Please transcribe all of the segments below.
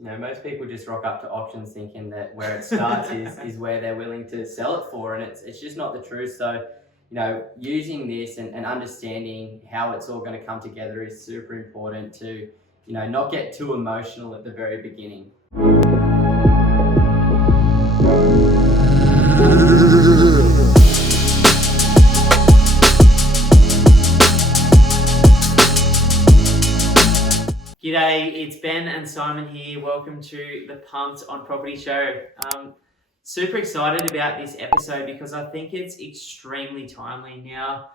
most people just rock up to auctions thinking that where it starts is where they're willing to sell it for, and it's just not the truth. So, using this and understanding how it's all going to come together is super important to, not get too emotional at the very beginning. G'day, it's Ben and Simon here. Welcome to the Pumped on Property show. Super excited about this episode because I think it's extremely timely. Now,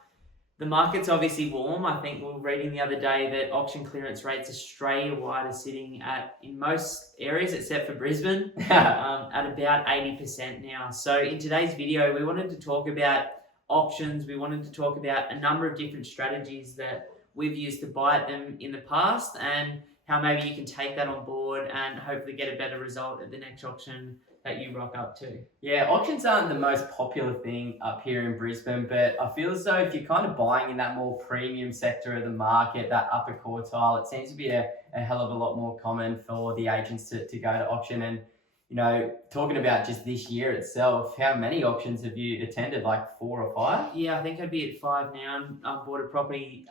the market's obviously warm. I think we were reading the other day that auction clearance rates Australia-wide are sitting at, in most areas except for Brisbane, at about 80% now. So in today's video, we wanted to talk about auctions. We wanted to talk about a number of different strategies that we've used to buy at them in the past, and how maybe you can take that on board and hopefully get a better result at the next auction that you rock up to. Yeah, auctions aren't the most popular thing up here in Brisbane, but I feel as though if you're kind of buying in that more premium sector of the market, that upper quartile, it seems to be a hell of a lot more common for the agents to go to auction. And, talking about just this year itself, how many auctions have you attended? Like 4 or 5? Yeah, I think I'd be at 5 now. I bought a property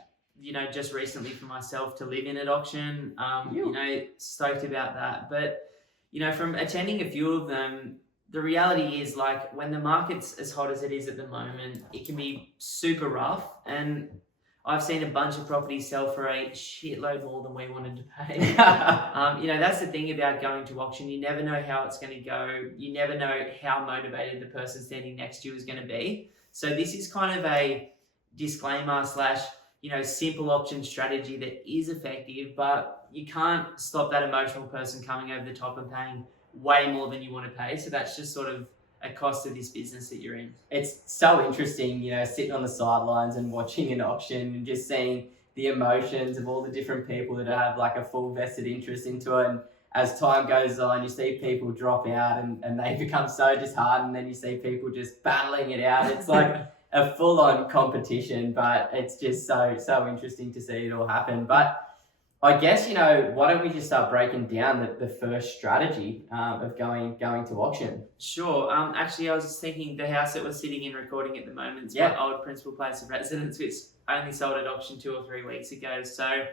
just recently for myself to live in at auction. Stoked about that. But, from attending a few of them, the reality is, like, when the market's as hot as it is at the moment, it can be super rough. And I've seen a bunch of properties sell for a shitload more than we wanted to pay. That's the thing about going to auction. You never know how it's going to go. You never know how motivated the person standing next to you is going to be. So this is kind of a disclaimer / simple auction strategy that is effective, but you can't stop that emotional person coming over the top and paying way more than you want to pay. So that's just sort of a cost of this business that you're in. It's so interesting, sitting on the sidelines and watching an auction and just seeing the emotions of all the different people that have like a full vested interest into it. And as time goes on, you see people drop out and they become so disheartened, and then you see people just battling it out. It's like a full-on competition, but it's just so interesting to see it all happen. But I guess, why don't we just start breaking down the first strategy of going to auction? Sure. Actually, I was just thinking the house that we're sitting in recording at the moment is my old principal place of residence, which only sold at auction 2 or 3 weeks ago. So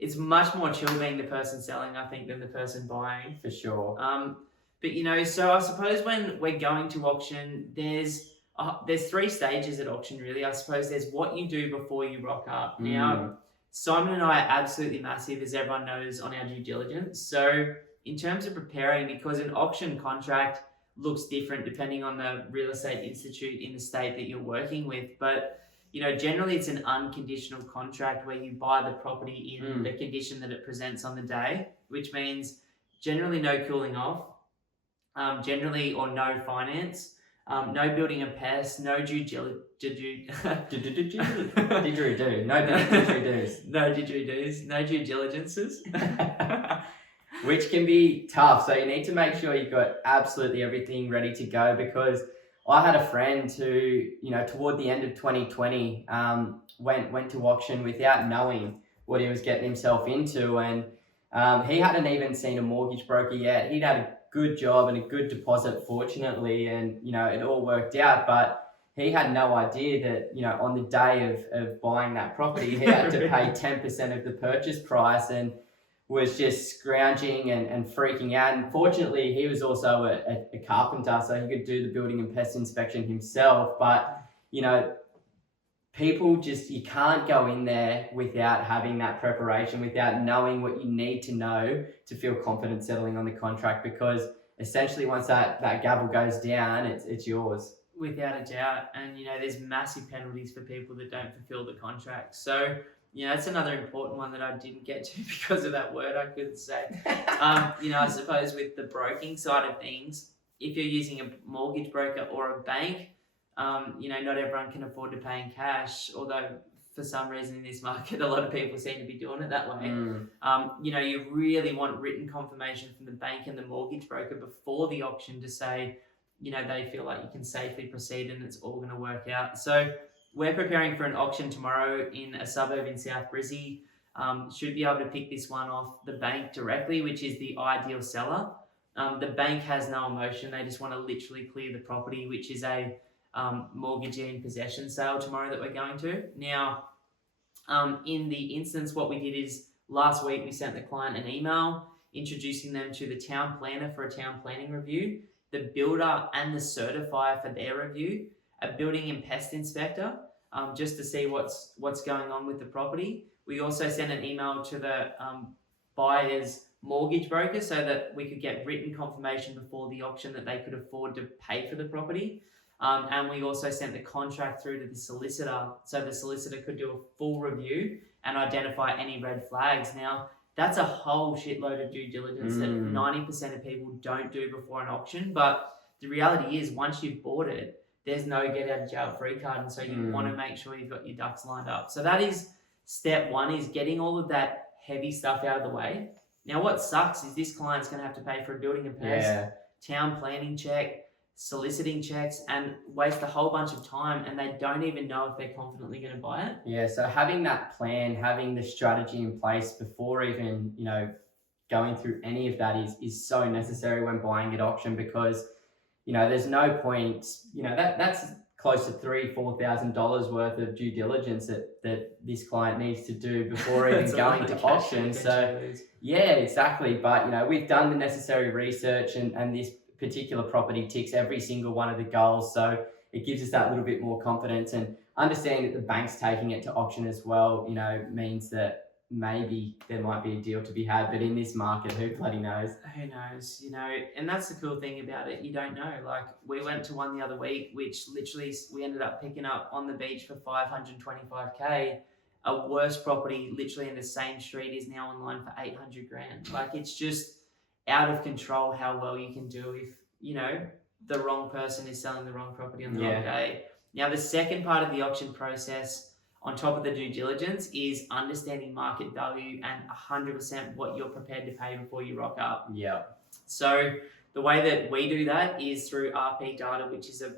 it's much more chill being the person selling, I think, than the person buying. For sure. But, so I suppose when we're going to auction, there's 3 stages at auction, really. I suppose there's what you do before you rock up. Now, Simon and I are absolutely massive, as everyone knows, on our due diligence. So in terms of preparing, because an auction contract looks different depending on the real estate institute in the state that you're working with. But, generally it's an unconditional contract where you buy the property in the condition that it presents on the day, which means generally no cooling off, generally or no finance. No building a pest, no no due diligences. Which can be tough. So you need to make sure you've got absolutely everything ready to go, because I had a friend who, toward the end of 2020, went to auction without knowing what he was getting himself into. And he hadn't even seen a mortgage broker yet. He'd had a good job and a good deposit, fortunately, and it all worked out. But he had no idea that on the day of buying that property, he had to pay 10% of the purchase price, and was just scrounging and freaking out. And fortunately, he was also a carpenter, so he could do the building and pest inspection himself. But people you can't go in there without having that preparation, without knowing what you need to know to feel confident settling on the contract, because essentially once that gavel goes down, it's yours. Without a doubt. And, there's massive penalties for people that don't fulfill the contract. So, that's another important one that I didn't get to because of that word I couldn't say. I suppose with the broking side of things, if you're using a mortgage broker or a bank, not everyone can afford to pay in cash, although for some reason in this market, a lot of people seem to be doing it that way. You really want written confirmation from the bank and the mortgage broker before the auction to say, they feel like you can safely proceed and it's all going to work out. So we're preparing for an auction tomorrow in a suburb in South Brizzy. should be able to pick this one off the bank directly, which is the ideal seller. The bank has no emotion. They just want to literally clear the property, which is a mortgagee in possession sale tomorrow that we're going to. Now, in the instance, what we did is last week we sent the client an email introducing them to the town planner for a town planning review, the builder and the certifier for their review, a building and pest inspector, just to see what's going on with the property. We also sent an email to the buyer's mortgage broker so that we could get written confirmation before the auction that they could afford to pay for the property. And we also sent the contract through to the solicitor so the solicitor could do a full review and identify any red flags. Now, that's a whole shitload of due diligence that 90% of people don't do before an auction. But the reality is, once you've bought it, there's no get out of jail free card. And so you want to make sure you've got your ducks lined up. So that is step one, is getting all of that heavy stuff out of the way. Now, what sucks is this client's going to have to pay for a building and pest, town planning check, soliciting checks, and waste a whole bunch of time, and they don't even know if they're confidently going to buy it. Yeah, so having that plan, having the strategy in place before even, going through any of that is so necessary when buying at auction, because, there's no point, that's close to $3,000-$4,000 worth of due diligence that this client needs to do before even going to auction. So yeah, exactly. But, we've done the necessary research, and this particular property ticks every single one of the goals, so it gives us that little bit more confidence. And understanding that the bank's taking it to auction as well, means that maybe there might be a deal to be had, but in this market, who bloody knows? Who knows, and that's the cool thing about it. You don't know. Like, we went to one the other week, which literally we ended up picking up on the beach for $525K. A worse property literally in the same street is now online for $800,000. Like, it's just out of control how well you can do if, the wrong person is selling the wrong property on the wrong day. Now, the second part of the auction process, on top of the due diligence, is understanding market value and 100% what you're prepared to pay before you rock up. Yeah. So the way that we do that is through RP Data, which is a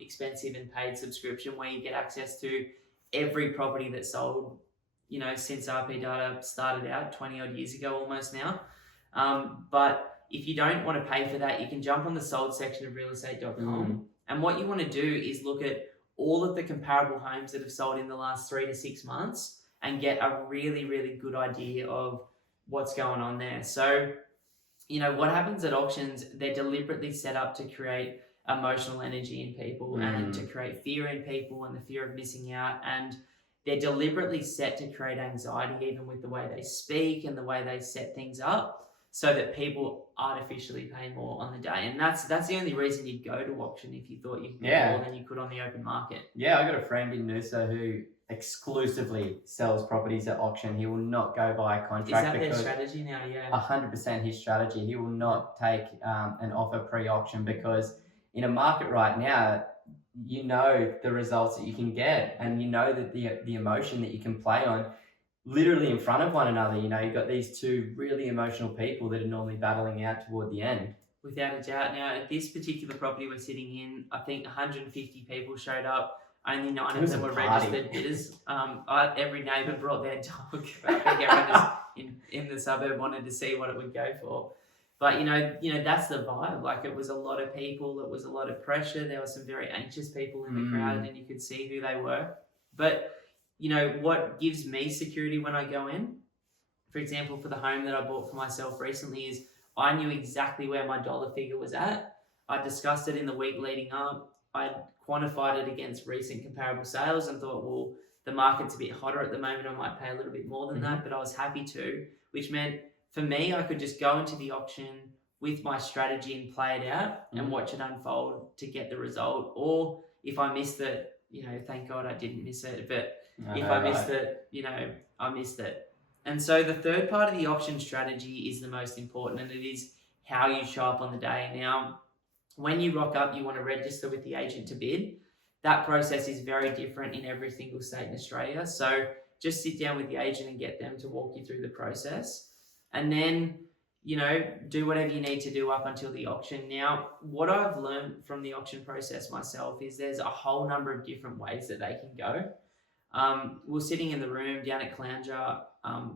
expensive and paid subscription where you get access to every property that's sold, since RP Data started out 20 odd years ago almost now. But if you don't want to pay for that, you can jump on the sold section of realestate.com. And what you want to do is look at all of the comparable homes that have sold in the last 3 to 6 months and get a really, really good idea of what's going on there. So, what happens at auctions, they're deliberately set up to create emotional energy in people and to create fear in people and the fear of missing out. And they're deliberately set to create anxiety, even with the way they speak and the way they set things up, so that people artificially pay more on the day. And that's the only reason you'd go to auction, if you thought you could get more than you could on the open market. Yeah, I got a friend in Noosa who exclusively sells properties at auction. He will not go by a contract. Is that their strategy now? Yeah. 100% his strategy. He will not take an offer pre-auction, because in a market right now, the results that you can get, and that the emotion that you can play on literally in front of one another. You've got these two really emotional people that are normally battling out toward the end. Without a doubt. Now, at this particular property we're sitting in, I think 150 people showed up. Only 9 of them were registered bidders. Every neighbour brought their dog. I think everyone in the suburb wanted to see what it would go for. But, that's the vibe. Like, it was a lot of people. It was a lot of pressure. There were some very anxious people in the crowd, and you could see who they were. But what gives me security when I go in, for example, for the home that I bought for myself recently, is I knew exactly where my dollar figure was at. I discussed it in the week leading up. I quantified it against recent comparable sales and thought, well, the market's a bit hotter at the moment. I might pay a little bit more than that, but I was happy to, which meant for me, I could just go into the auction with my strategy and play it out and watch it unfold to get the result. Or if I missed it, thank God I didn't miss it. But if I missed it, I missed it. And so the third part of the auction strategy is the most important, and it is how you show up on the day. Now, when you rock up, you want to register with the agent to bid. That process is very different in every single state in Australia. So just sit down with the agent and get them to walk you through the process. And then, do whatever you need to do up until the auction. Now, what I've learned from the auction process myself is there's a whole number of different ways that they can go. We're sitting in the room down at Clown Jar.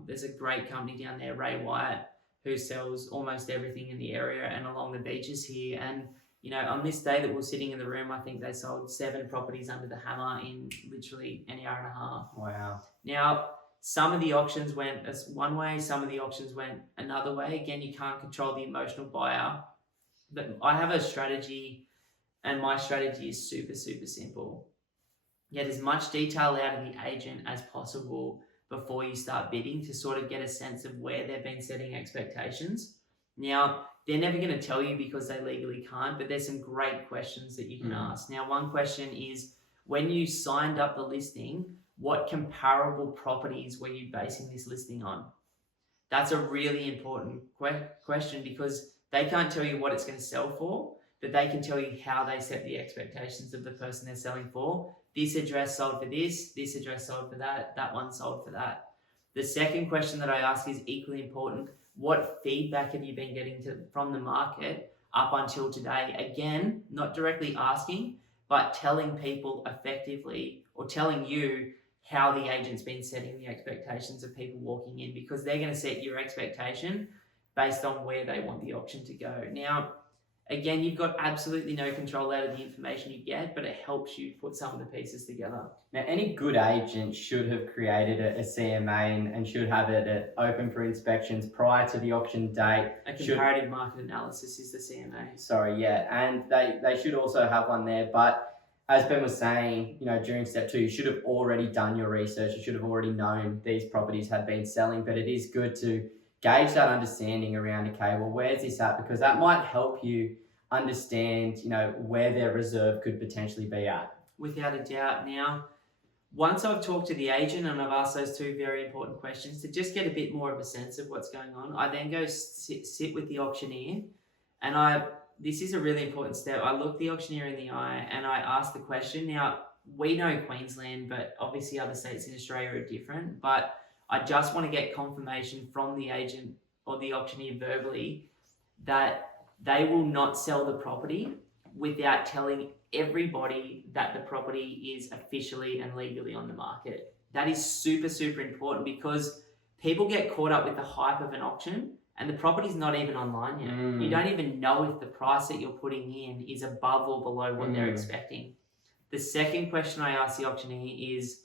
there's a great company down there, Ray Wyatt, who sells almost everything in the area and along the beaches here. And, you know, on this day that we're sitting in the room, I think they sold 7 properties under the hammer in literally an hour and a half. Wow. Now, some of the auctions went one way, some of the auctions went another way. Again, you can't control the emotional buyer. But I have a strategy, and my strategy is super, super simple. Get as much detail out of the agent as possible before you start bidding to sort of get a sense of where they've been setting expectations. Now, they're never going to tell you because they legally can't, but there's some great questions that you can ask. Now, one question is, when you signed up the listing, what comparable properties were you basing this listing on? That's a really important question, because they can't tell you what it's going to sell for, but they can tell you how they set the expectations of the person they're selling for. This address sold for this address sold for that one sold for that. The second question that I ask is equally important. What feedback have you been getting from the market up until today? Again, not directly asking, but telling people effectively, or telling you how the agent's been setting the expectations of people walking in, because they're going to set your expectation based on where they want the auction to go. Now, again, you've got absolutely no control out of the information you get, but it helps you put some of the pieces together. Now, any good agent should have created a CMA and should have it open for inspections prior to the auction date. A comparative market analysis is the CMA. Sorry, yeah. And they should also have one there. But as Ben was saying, you know, during step 2, you should have already done your research. You should have already known these properties had been selling, but it is good to gauge that understanding around, okay, well, where's this at? Because that might help you understand, you know, where their reserve could potentially be at. Without a doubt. Now, once I've talked to the agent and I've asked those 2 very important questions to just get a bit more of a sense of what's going on, I then go sit with the auctioneer, and this is a really important step. I look the auctioneer in the eye and I ask the question. Now, we know Queensland, but obviously other states in Australia are different, but I just want to get confirmation from the agent or the auctioneer verbally that they will not sell the property without telling everybody that the property is officially and legally on the market. That is super, super important, because people get caught up with the hype of an auction and the property's not even online yet. You don't even know if the price that you're putting in is above or below what they're expecting. The second question I ask the auctioneer is,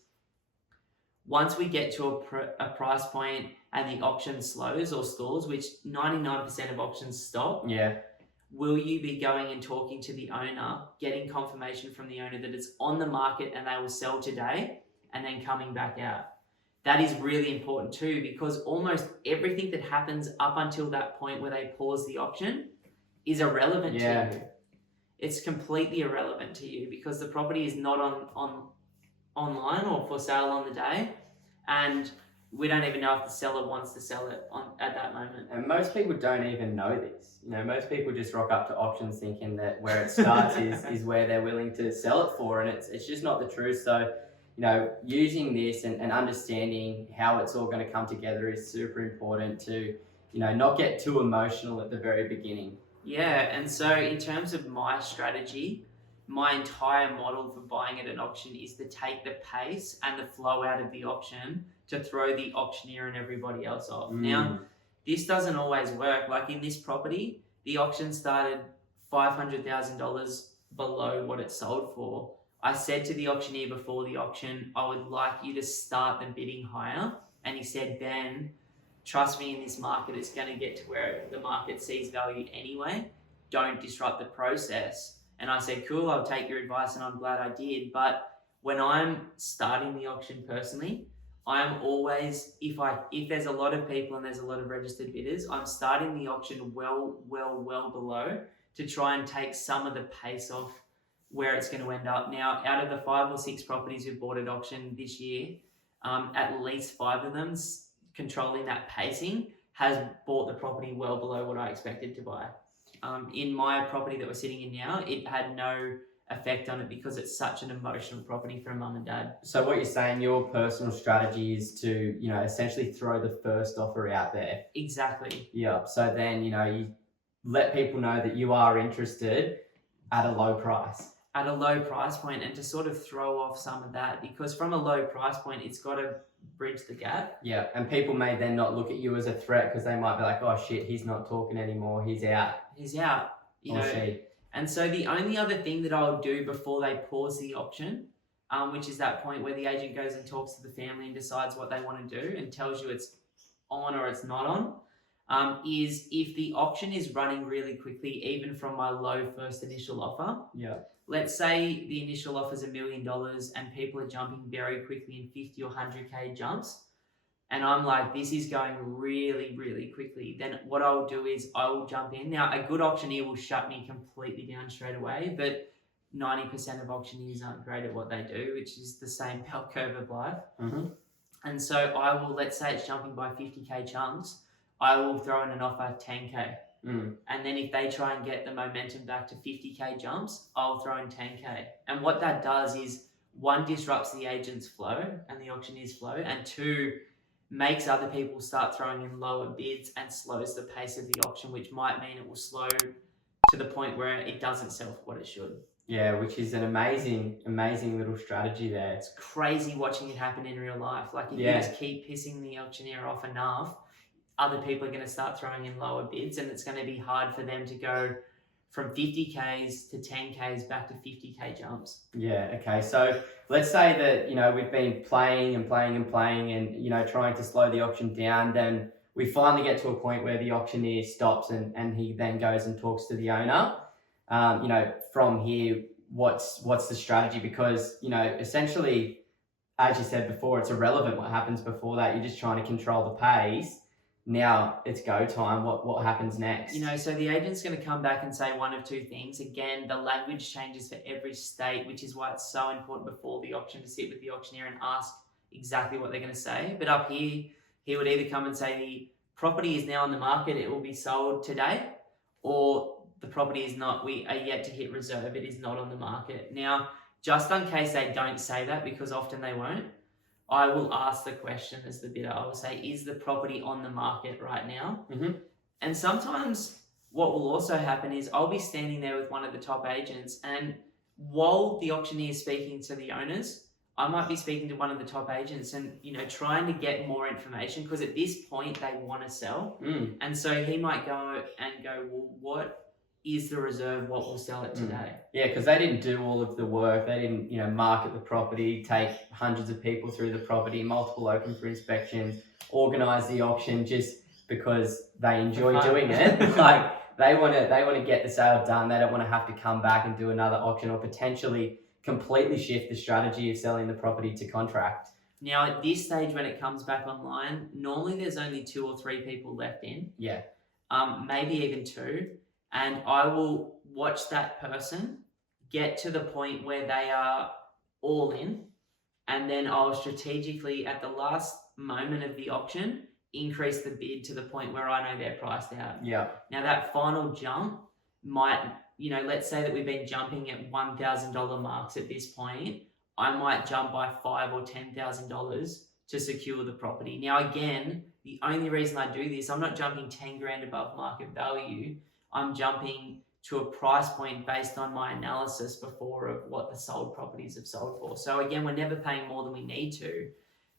once we get to a price point and the auction slows or stalls, which 99% of auctions stop, will you be going and talking to the owner, getting confirmation from the owner that it's on the market and they will sell today, and then coming back out? That is really important too, because almost everything that happens up until that point where they pause the auction is irrelevant to you. It's completely irrelevant to you, because the property is not online or for sale on the day, and we don't even know if the seller wants to sell it at that moment. And most people don't even know this. You know, most people just rock up to auctions thinking that where it starts is where they're willing to sell it for, and it's just not the truth. So, you know, using this and understanding how it's all going to come together is super important to, you know, not get too emotional at the very beginning. Yeah, and so in terms of my strategy, my entire model for buying at an auction is to take the pace and the flow out of the auction to throw the auctioneer and everybody else off. Now, this doesn't always work. Like in this property, the auction started $500,000 below what it sold for. I said to the auctioneer before the auction, I would like you to start the bidding higher. And he said, Ben, trust me, in this market, it's going to get to where the market sees value anyway. Don't disrupt the process. And I said, cool, I'll take your advice, and I'm glad I did. But when I'm starting the auction personally, I'm always, if there's a lot of people and there's a lot of registered bidders, I'm starting the auction well below to try and take some of the pace off where it's going to end up. Now, out of the 5 or 6 properties we've bought at auction this year, at least 5 of them controlling that pacing has bought the property well below what I expected to buy. In my property that we're sitting in now, it had no effect on it because it's such an emotional property for a mum and dad. So what you're saying, your personal strategy is to, you know, essentially throw the first offer out there. Exactly. Yeah. So then, you know, you let people know that you are interested at a low price. at a low price point and to sort of throw off some of that, because from a low price point, it's got to bridge the gap. Yeah, and people may then not look at you as a threat because they might be like, oh shit, he's not talking anymore, he's out. He's out, you know. She. And so the only other thing that I'll do before they pause the auction, which is that point where the agent goes and talks to the family and decides what they want to do and tells you it's on or it's not on, is if the auction is running really quickly, even from my low first initial offer. Yeah. Let's say the initial offer is $1 million and people are jumping very quickly in 50 or 100K jumps. And I'm like, this is going really, really quickly. Then what I'll do is I will jump in. Now, a good auctioneer will shut me completely down straight away, but 90% of auctioneers aren't great at what they do, which is the same bell curve of life. Mm-hmm. And so I will, let's say it's jumping by 50K chunks, I will throw in an offer 10K. Mm. And then if they try and get the momentum back to 50K jumps, I'll throw in 10K. And what that does is, one, disrupts the agent's flow and the auctioneer's flow, and two, makes other people start throwing in lower bids and slows the pace of the auction, which might mean it will slow to the point where it doesn't sell for what it should. Yeah, which is an amazing little strategy there. It's crazy watching it happen in real life. Like if you just keep pissing the auctioneer off enough, other people are going to start throwing in lower bids, and it's going to be hard for them to go from 50Ks to 10Ks back to 50K jumps. Yeah, okay. So let's say that, you know, we've been playing and you know, trying to slow the auction down. Then we finally get to a point where the auctioneer stops and he then goes and talks to the owner. You know, from here, what's the strategy? Because, you know, essentially, as you said before, it's irrelevant what happens before that. You're just trying to control the pace. Now it's go time. What happens next? You know, so the agent's going to come back and say one of two things. Again, the language changes for every state, which is why it's so important before the auction to sit with the auctioneer and ask exactly what they're going to say. But up here, he would either come and say the property is now on the market, it will be sold today, or the property is not, we are yet to hit reserve, it is not on the market. Now, just in case they don't say that, because often they won't, I will ask the question as the bidder. I will say, is the property on the market right now? Mm-hmm. And sometimes what will also happen is I'll be standing there with one of the top agents, and while the auctioneer is speaking to the owners, I might be speaking to one of the top agents and, you know, trying to get more information, because at this point they want to sell. And so he might go, well, what is the reserve, what will sell it today? Yeah, because they didn't do all of the work. They didn't, you know, market the property, take hundreds of people through the property, multiple open for inspections, organise the auction just because they enjoy doing it. Like they want to get the sale done. They don't want to have to come back and do another auction or potentially completely shift the strategy of selling the property to contract. Now at this stage, when it comes back online, normally there's only 2 or 3 people left in. Yeah. Maybe even 2. And I will watch that person get to the point where they are all in, and then I'll strategically, at the last moment of the auction, increase the bid to the point where I know they're priced out. Yeah. Now that final jump might, you know, let's say that we've been jumping at $1,000 marks at this point, I might jump by $5,000 or $10,000 to secure the property. Now again, the only reason I do this, I'm not jumping 10 grand above market value. I'm jumping to a price point based on my analysis before of what the sold properties have sold for. So again, we're never paying more than we need to,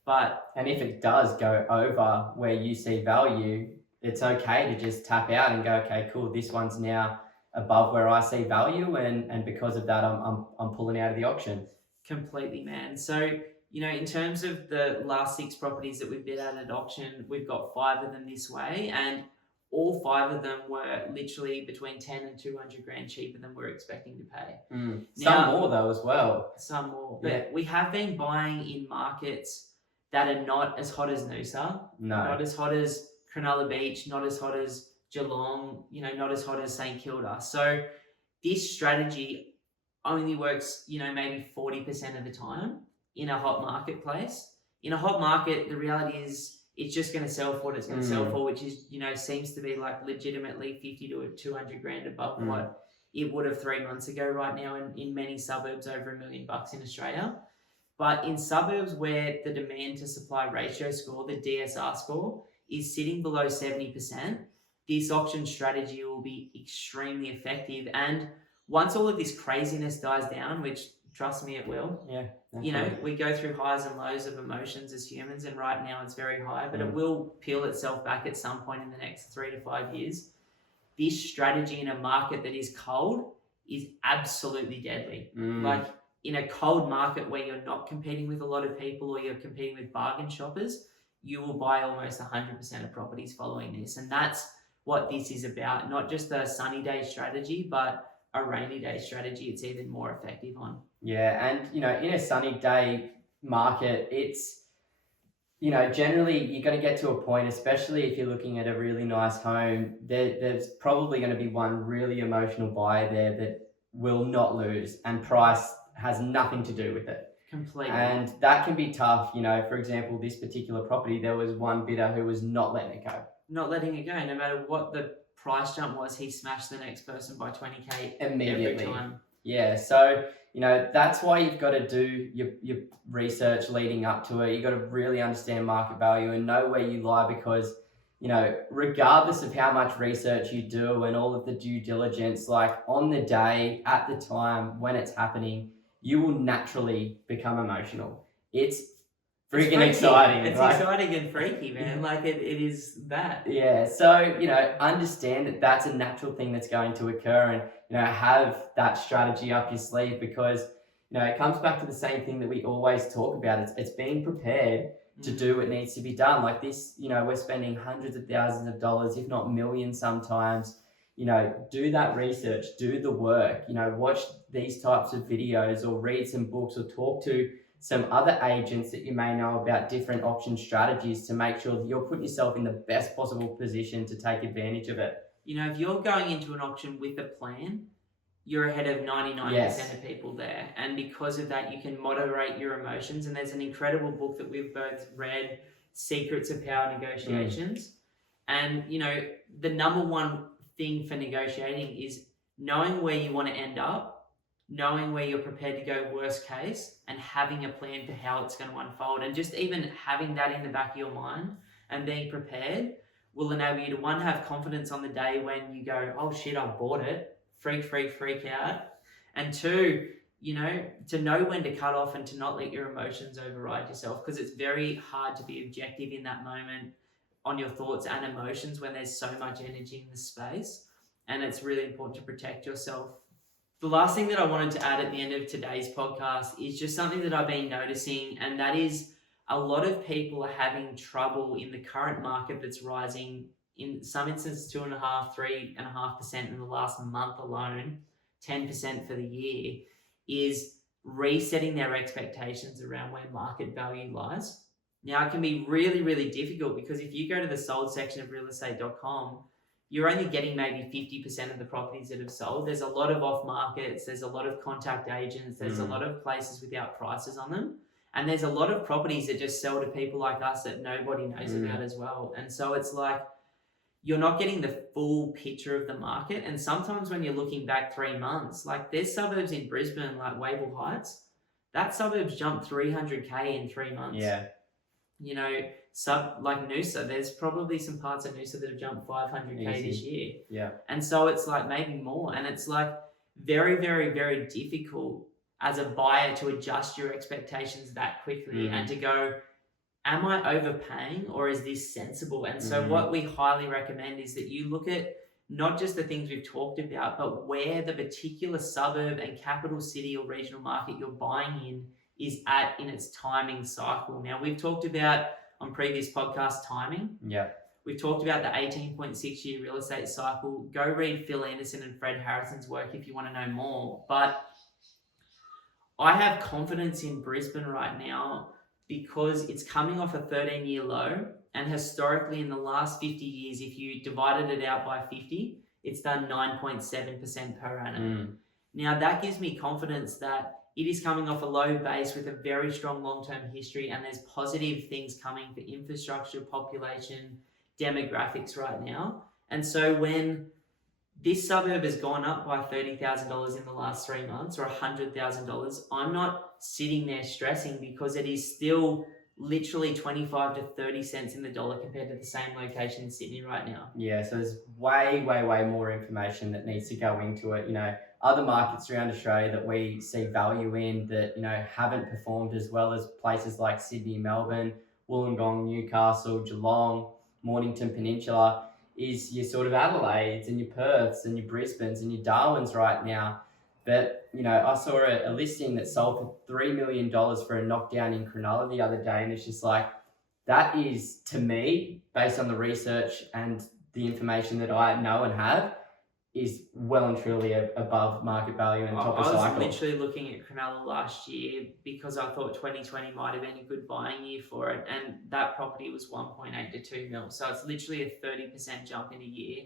but... And if it does go over where you see value, it's okay to just tap out and go, okay, cool, this one's now above where I see value, and because of that, I'm pulling out of the auction. Completely, man. So, you know, in terms of the last 6 properties that we've bid at auction, we've got 5 of them this way, and all 5 of them were literally between 10 and 200 grand cheaper than we're expecting to pay. Some more though as well. Some more. But we have been buying in markets that are not as hot as Noosa. No. Not as hot as Cronulla Beach, not as hot as Geelong, you know, not as hot as St Kilda. So this strategy only works, you know, maybe 40% of the time in a hot marketplace. In a hot market, the reality is it's just going to sell for what it's going to sell for, which is, you know, seems to be like legitimately 50 to 200 grand above what it would have 3 months ago right now in many suburbs over $1 million in Australia. But in suburbs where the demand to supply ratio score, the DSR score, is sitting below 70%, this auction strategy will be extremely effective. And once all of this craziness dies down, which trust me, it will. Yeah. You know, we go through highs and lows of emotions as humans, and right now it's very high, but it will peel itself back at some point in the next 3 to 5 years. This strategy in a market that is cold is absolutely deadly. Like in a cold market where you're not competing with a lot of people or you're competing with bargain shoppers, you will buy almost 100% of properties following this. And that's what this is about. Not just a sunny day strategy, but a rainy day strategy it's even more effective on. Yeah, and you know, in a sunny day market, it's, you know, generally you're going to get to a point, especially if you're looking at a really nice home, there's probably going to be one really emotional buyer there that will not lose, and price has nothing to do with it. Completely. And that can be tough. You know, for example, this particular property, there was one bidder who was not letting it go. Not letting it go. No matter what the price jump was, he smashed the next person by 20K immediately. every time. Yeah, so, you know, that's why you've got to do your research leading up to it. You've got to really understand market value and know where you lie, because, you know, regardless of how much research you do and all of the due diligence, like on the day, at the time, when it's happening, you will naturally become emotional. It's freaking exciting. It's exciting and freaky, man. Like it is that. Yeah. So, you know, understand that that's a natural thing that's going to occur, and, you know, have that strategy up your sleeve, because, you know, it comes back to the same thing that we always talk about. It's being prepared to do what needs to be done. Like this, you know, we're spending hundreds of thousands of dollars, if not millions sometimes. You know, do that research, do the work, you know, watch these types of videos or read some books or talk to some other agents that you may know about different auction strategies to make sure that you're putting yourself in the best possible position to take advantage of it. You know, if you're going into an auction with a plan, you're ahead of 99% of people there. And because of that, you can moderate your emotions. And there's an incredible book that we've both read, Secrets of Power Negotiations. And, you know, the number one thing for negotiating is knowing where you want to end up, knowing where you're prepared to go worst case, and having a plan for how it's going to unfold. And just even having that in the back of your mind and being prepared will enable you to, one, have confidence on the day when you go, oh shit, I bought it, freak out. And two, you know, to know when to cut off and to not let your emotions override yourself, because it's very hard to be objective in that moment on your thoughts and emotions when there's so much energy in the space. And it's really important to protect yourself. The last thing that I wanted to add at the end of today's podcast is just something that I've been noticing, and that is a lot of people are having trouble in the current market that's rising, in some instances 2.5%, 3.5% in the last month alone, 10% for the year, is resetting their expectations around where market value lies. Now, it can be really, really difficult, because if you go to the sold section of realestate.com, you're only getting maybe 50% of the properties that have sold. There's a lot of off markets, there's a lot of contact agents, there's a lot of places without prices on them. And there's a lot of properties that just sell to people like us that nobody knows about as well. And so it's like, you're not getting the full picture of the market. And sometimes when you're looking back 3 months, like there's suburbs in Brisbane, like Wavell Heights, that suburb's jumped 300K in 3 months. Yeah. You know, like Noosa, there's probably some parts of Noosa that have jumped 500K this year. Yeah. And so it's like maybe more. And it's like very, very, very difficult as a buyer to adjust your expectations that quickly and to go, am I overpaying or is this sensible? And so what we highly recommend is that you look at not just the things we've talked about, but where the particular suburb and capital city or regional market you're buying in is at in its timing cycle. Now, we've talked about on previous podcasts timing. Yeah. We've talked about the 18.6 year real estate cycle. Go read Phil Anderson and Fred Harrison's work if you want to know more. But I have confidence in Brisbane right now because it's coming off a 13-year low, and historically in the last 50 years, if you divided it out by 50, it's done 9.7% per annum. Now, that gives me confidence that it is coming off a low base with a very strong long-term history, and there's positive things coming for infrastructure, population, demographics right now. And so when this suburb has gone up by $30,000 in the last 3 months or $100,000, I'm not sitting there stressing, because it is still literally 25 to 30 cents in the dollar compared to the same location in Sydney right now. Yeah, so there's way more information that needs to go into it. Other markets around Australia that we see value in that, haven't performed as well as places like Sydney, Melbourne, Wollongong, Newcastle, Geelong, Mornington Peninsula, is your sort of Adelaides and your Perths and your Brisbanes and your Darwins right now. But, I saw a listing that sold for $3 million for a knockdown in Cronulla the other day, and it's just like, that is, to me, based on the research and the information that I know and have, is well and truly above market value and top of cycle. I was literally looking at Cronulla last year because I thought 2020 might have been a good buying year for it, and that property was 1.8 to 2 mil. So it's literally a 30% jump in a year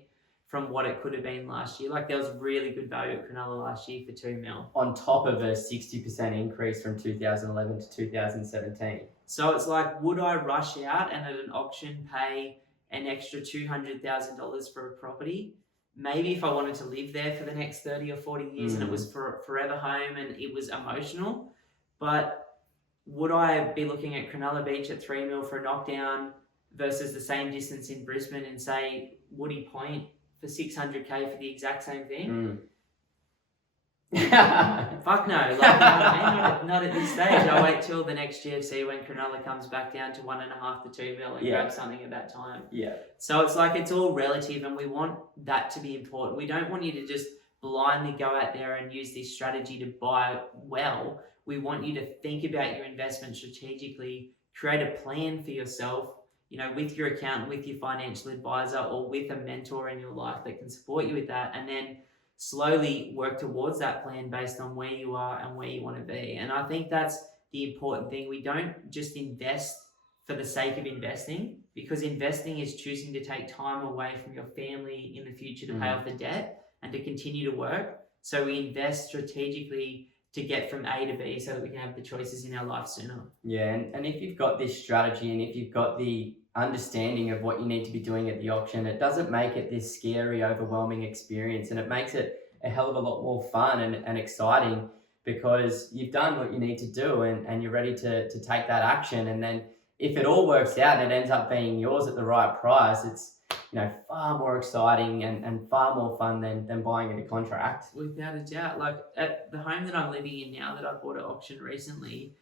from what it could have been last year. Like, there was really good value at Cronulla last year for 2 mil. On top of a 60% increase from 2011 to 2017. So it's like, would I rush out and at an auction pay an extra $200,000 for a property? Maybe if I wanted to live there for the next 30 or 40 years and it was for forever home and it was emotional. But would I be looking at Cronulla Beach at 3 mil for a knockdown versus the same distance in Brisbane and say Woody Point for $600K for the exact same thing? Fuck no. Not at this stage. I'll wait till the next GFC when Cronulla comes back down to 1.5 to 2 mil and grab something at that time. Yeah. So it's like, it's all relative, and we want that to be important. We don't want you to just blindly go out there and use this strategy to buy well. We want you to think about your investment strategically, create a plan for yourself, with your accountant, with your financial advisor, or with a mentor in your life that can support you with that, and then slowly work towards that plan based on where you are and where you want to be. And I think that's the important thing. We don't just invest for the sake of investing, because investing is choosing to take time away from your family in the future to pay off the debt and to continue to work. So we invest strategically to get from A to B so that we can have the choices in our life sooner. Yeah, and if you've got this strategy and if you've got the understanding of what you need to be doing at the auction, it doesn't make it this scary, overwhelming experience, and it makes it a hell of a lot more fun and exciting, because you've done what you need to do and you're ready to take that action. And then if it all works out and it ends up being yours at the right price, it's far more exciting and far more fun than buying in a contract. Without a doubt. Like, at the home that I'm living in now that I bought at auction recently,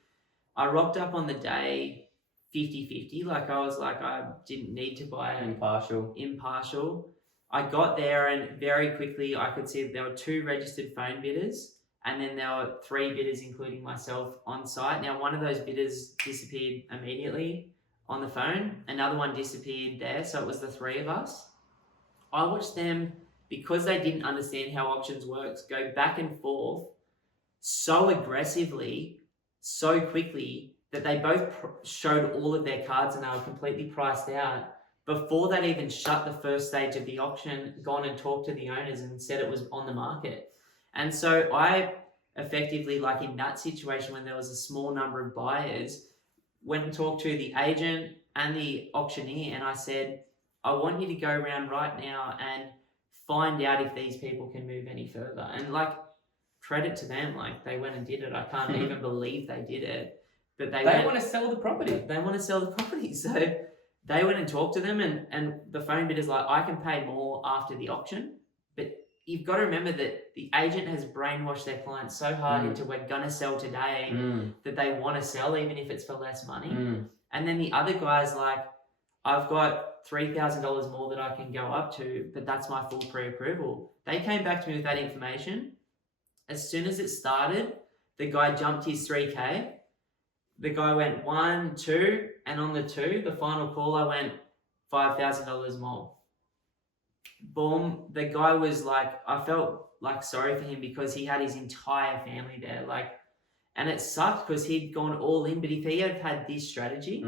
I rocked up on the day 50-50. Like, I was like, I didn't need to buy it. Impartial. I got there and very quickly I could see that there were 2 registered phone bidders, and then there were 3 bidders, including myself, on site. Now, one of those bidders disappeared immediately on the phone. Another one disappeared there. So it was the 3 of us. I watched them, because they didn't understand how auctions works, go back and forth so aggressively, so quickly, that they both showed all of their cards and they were completely priced out before they'd even shut the first stage of the auction, gone and talked to the owners and said it was on the market. And so I effectively, like in that situation when there was a small number of buyers, went and talked to the agent and the auctioneer, and I said, I want you to go around right now and find out if these people can move any further. And like, credit to them, like, they went and did it. I can't even believe they did it. But they want to sell the property. They want to sell the property. So they went and talked to them, and the phone bidder's like, I can pay more after the auction. But you've got to remember that the agent has brainwashed their clients so hard into, we're going to sell today, that they want to sell even if it's for less money. And then the other guy's like, I've got $3,000 more that I can go up to, but that's my full pre-approval. They came back to me with that information. As soon as it started, the guy jumped his 3K. The guy went 1, 2, and on the 2, the final call, I went $5,000 more. Boom. The guy was like, I felt like sorry for him because he had his entire family there. Like, and it sucked because he'd gone all in, but if he had had this strategy,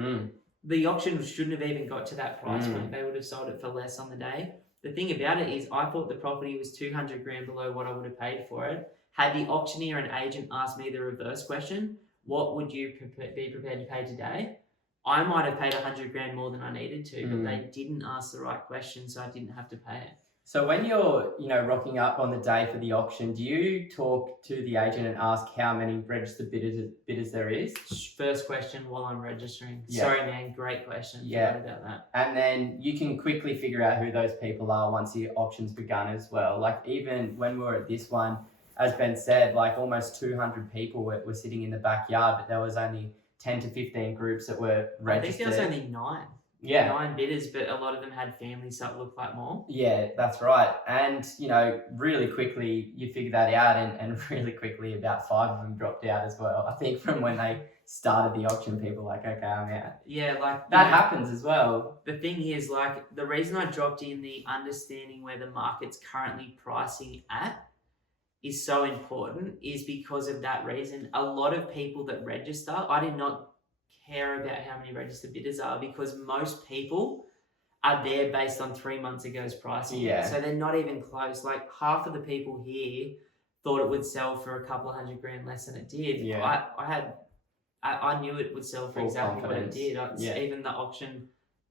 the auction shouldn't have even got to that price point. They would have sold it for less on the day. The thing about it is, I thought the property was 200 grand below what I would have paid for it. Had the auctioneer and agent asked me the reverse question, what would you be prepared to pay today? I might have paid 100 grand more than I needed to, but they didn't ask the right question, so I didn't have to pay it. So when you're, rocking up on the day for the auction, do you talk to the agent and ask how many registered bidders there is? First question while I'm registering. Yeah. Sorry, man. Great question. Yeah. Forgot about that. And then you can quickly figure out who those people are once the auction's begun as well. Like even when we were at this one, as Ben said, like almost 200 people were sitting in the backyard, but there was only 10 to 15 groups that were registered. I think there was only 9. Yeah. 9 bidders, but a lot of them had families, so it looked like more. Yeah, that's right. And, really quickly you figure that out, and really quickly about 5 of them dropped out as well. I think from when they started the auction, people were like, okay, I'm out. Yeah, like that happens as well. The thing is, like, the reason I dropped in the understanding where the market's currently pricing at is so important is because of that reason. A lot of people that register, I did not care about how many registered bidders are because most people are there based on 3 months ago's pricing. Yeah. So they're not even close. Like half of the people here thought it would sell for a couple of $100,000 less than it did. Yeah. I knew it would sell for Full exactly confidence. what it did. Yeah. Even the auction,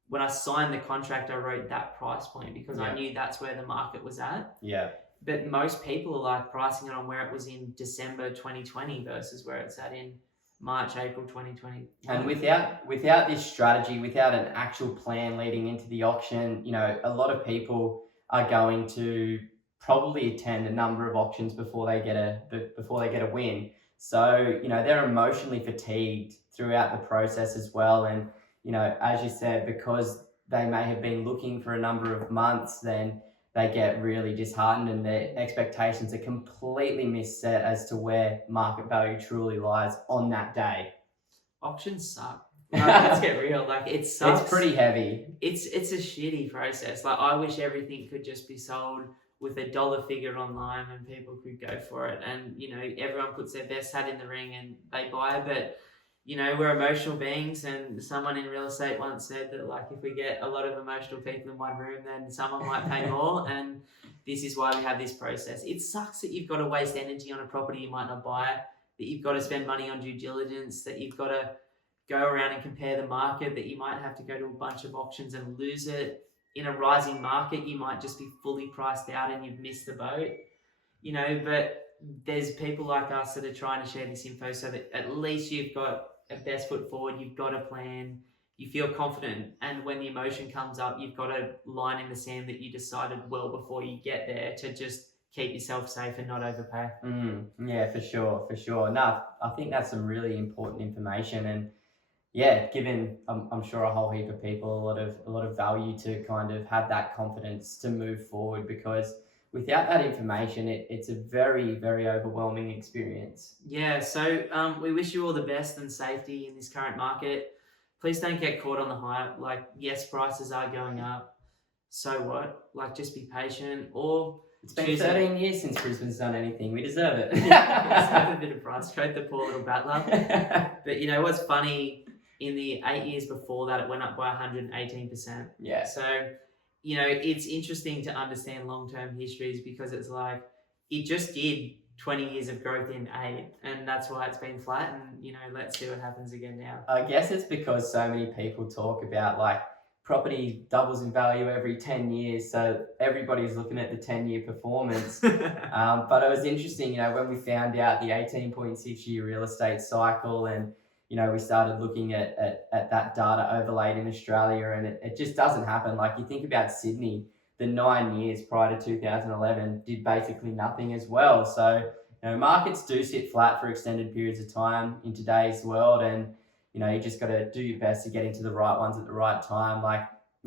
when I signed the contract, I wrote that price point because I knew that's where the market was at. Yeah. But most people are like pricing it on where it was in December 2020 versus where it's at in March, April 2020. And without this strategy, without an actual plan leading into the auction, a lot of people are going to probably attend a number of auctions before they get a win. So, they're emotionally fatigued throughout the process as well. And, as you said, because they may have been looking for a number of months, then they get really disheartened and their expectations are completely misset as to where market value truly lies on that day. Auctions suck. Let's get real. Like it sucks. It's pretty heavy. It's a shitty process. Like I wish everything could just be sold with a dollar figure online and people could go for it. And, everyone puts their best hat in the ring and they buy. But, we're emotional beings, and someone in real estate once said that, like, if we get a lot of emotional people in one room, then someone might pay more. And this is why we have this process. It sucks that you've got to waste energy on a property you might not buy, that you've got to spend money on due diligence, that you've got to go around and compare the market, that you might have to go to a bunch of auctions and lose it. In a rising market, you might just be fully priced out and you've missed the boat, but there's people like us that are trying to share this info so that at least you've got a best foot forward, you've got a plan, you feel confident, and when the emotion comes up, you've got a line in the sand that you decided well before you get there to just keep yourself safe and not overpay. Yeah, for sure. No, I think that's some really important information, and yeah, given I'm sure a whole heap of people a lot of value to kind of have that confidence to move forward, because without that information, it's a very, very overwhelming experience. Yeah, so we wish you all the best and safety in this current market. Please don't get caught on the hype. Like, yes, prices are going up. So what? Like, just be patient. Or it's been 13 years since Brisbane's done anything. We deserve it. Let's have a bit of pride. Stroke the poor little battler. But what's funny? In the 8 years before that, it went up by 118%. Yeah. So, it's interesting to understand long-term histories because it's like, it just did 20 years of growth in 8, and that's why it's been flat. And, let's see what happens again now. I guess it's because so many people talk about like property doubles in value every 10 years. So everybody's looking at the 10-year performance. But it was interesting, when we found out the 18.6 year real estate cycle, and we started looking at that data overlaid in Australia, and it just doesn't happen. Like, you think about Sydney, the 9 years prior to 2011 did basically nothing as well. So, markets do sit flat for extended periods of time in today's world, and, you just got to do your best to get into the right ones at the right time. Like,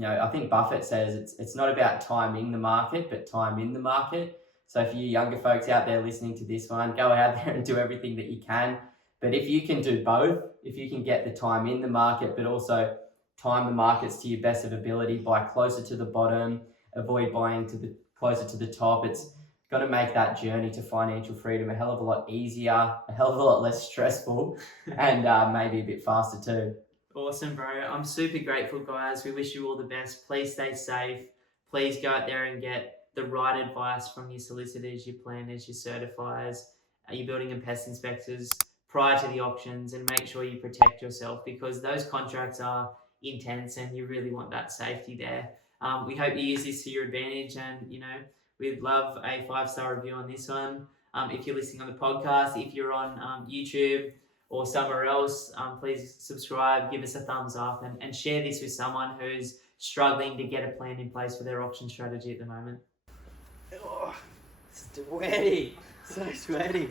I think Buffett says it's not about timing the market, but time in the market. So for you younger folks out there listening to this one, go out there and do everything that you can. But if you can do both, if you can get the time in the market, but also time the markets to your best of ability, buy closer to the bottom, avoid buying closer to the top, it's going to make that journey to financial freedom a hell of a lot easier, a hell of a lot less stressful, and maybe a bit faster too. Awesome, bro. I'm super grateful, guys. We wish you all the best. Please stay safe. Please go out there and get the right advice from your solicitors, your planners, your certifiers, your building and pest inspectors prior to the auctions, and make sure you protect yourself because those contracts are intense and you really want that safety there. We hope you use this to your advantage, and we'd love a 5-star review on this one. If you're listening on the podcast, if you're on YouTube or somewhere else, please subscribe, give us a thumbs up, and share this with someone who's struggling to get a plan in place for their auction strategy at the moment. Oh, sweaty, so sweaty.